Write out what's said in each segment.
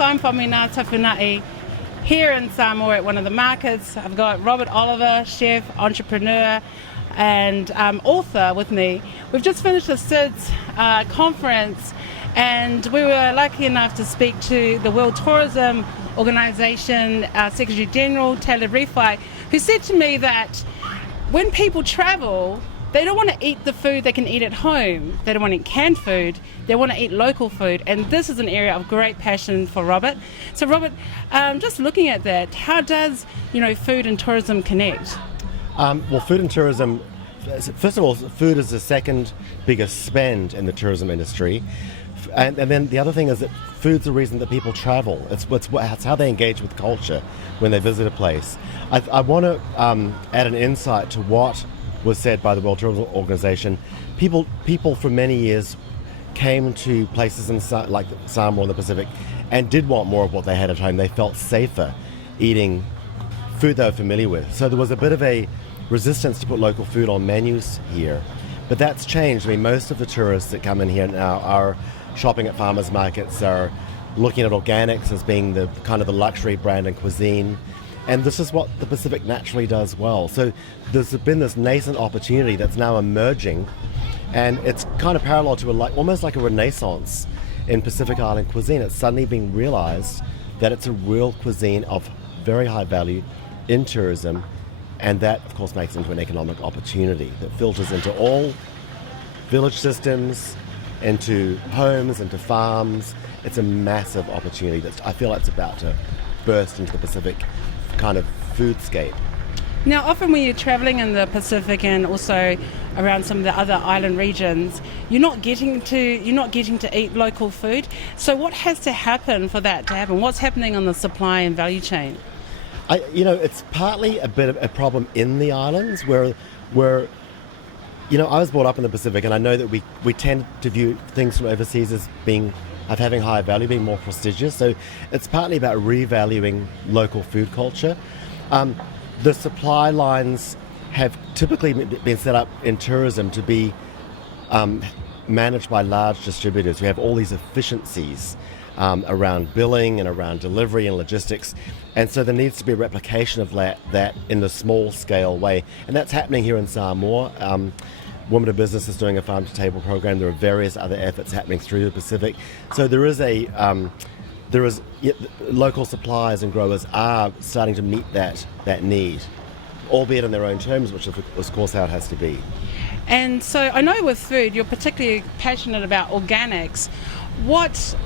Tōwhaka, I'm from Mina Tawhina'i. Here in Samoa at one of the markets, I've got Robert Oliver, chef, entrepreneur, and author with me. We've just finished the SIDS conference, and we were lucky enough to speak to the World Tourism Organization Secretary General, Taylor Rewhai, who said to me that when people travel, they don't want to eat the food they can eat at home. They don't want to eat canned food. They want to eat local food. And this is an area of great passion for Robert. So Robert, just looking at that, how does, food and tourism connect? Well, food and tourism, first of all, food is the second biggest spend in the tourism industry. And then the other thing is that food's the reason that people travel. It's how they engage with culture when they visit a place. I want to add an insight to what was said by the World Tourism Organization. People for many years came to places like Samoa in the Pacific and did want more of what they had at home. They felt safer eating food they were familiar with. So there was a bit of a resistance to put local food on menus here. But that's changed. I mean, most of the tourists that come in here now are shopping at farmers markets, are looking at organics as being the kind of the luxury brand and cuisine. And this is what the Pacific naturally does well. So there's been this nascent opportunity that's now emerging, and it's kind of parallel to almost like a renaissance in Pacific Island cuisine. It's suddenly being realized that it's a real cuisine of very high value in tourism, and that, of course, makes it into an economic opportunity that filters into all village systems, into homes, into farms. It's a massive opportunity that I feel like it's about to burst into the Pacific kind of foodscape. Now, often when you're traveling in the Pacific and also around some of the other island regions, you're not getting to eat local food. So what has to happen for that to happen? What's happening on the supply and value chain? It's partly a bit of a problem in the islands where I was brought up in the Pacific, and I know that we tend to view things from overseas as having higher value, being more prestigious. So it's partly about revaluing local food culture. The supply lines have typically been set up in tourism to be managed by large distributors who have all these efficiencies around billing and around delivery and logistics. And so there needs to be a replication of that in the small scale way. And that's happening here in Samoa. Women of Business is doing a farm to table program. There are various other efforts happening through the Pacific. So there is local suppliers and growers are starting to meet that need, albeit in their own terms, which is of course how it has to be. And so I know with food, you're particularly passionate about organics. What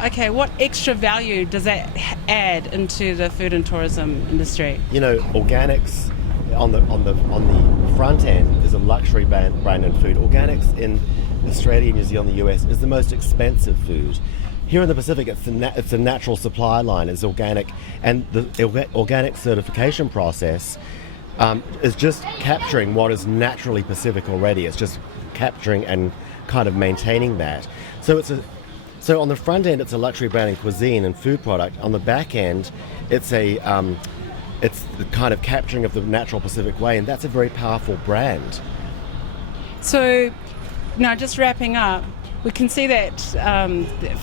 extra value does that add into the food and tourism industry? Organics on the front end is a luxury brand in food. Organics in Australia, New Zealand, the US is the most expensive food. Here in the Pacific, it's a natural supply line. It's organic, and the organic certification process is just capturing what is naturally Pacific already. It's just capturing and kind of maintaining that. So on the front end, it's a luxury brand in cuisine and food product. On the back end, it's the kind of capturing of the natural Pacific way, and that's a very powerful brand. So now, just wrapping up, we can see that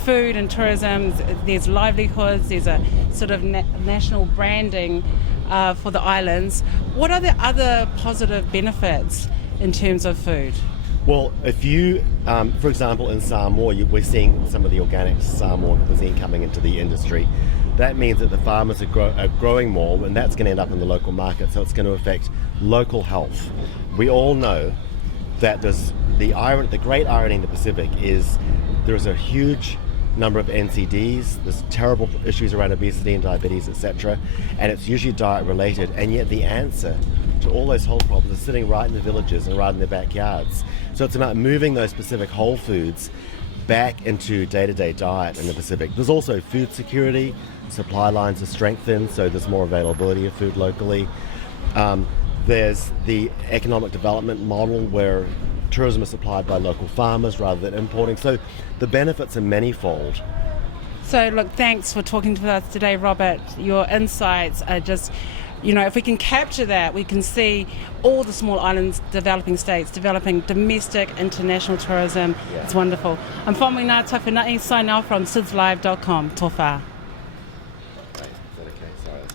food and tourism, there's livelihoods, there's a sort of national branding for the islands. What are the other positive benefits in terms of food? Well, if you, for example, in Samoa, we're seeing some of the organic Samoan cuisine coming into the industry. That means that the farmers are growing more, and that's going to end up in the local market, so it's going to affect local health. We all know that there's the great irony in the Pacific is there's a huge number of NCDs, there's terrible issues around obesity and diabetes, etc., and it's usually diet related, and yet the answer to all those health problems are sitting right in the villages and right in their backyards. So it's about moving those specific whole foods back into day-to-day diet in the Pacific. There's also food security, supply lines are strengthened, so there's more availability of food locally. There's the economic development model where tourism is supplied by local farmers rather than importing. So the benefits are manifold. So look, thanks for talking to us today, Robert. Your insights are just, if we can capture that, we can see all the small islands, developing states, developing domestic, international tourism. Yeah. It's wonderful. I'm Whamina Tawhina'i, sign off from sidslive.com. Tōwhā. sorry.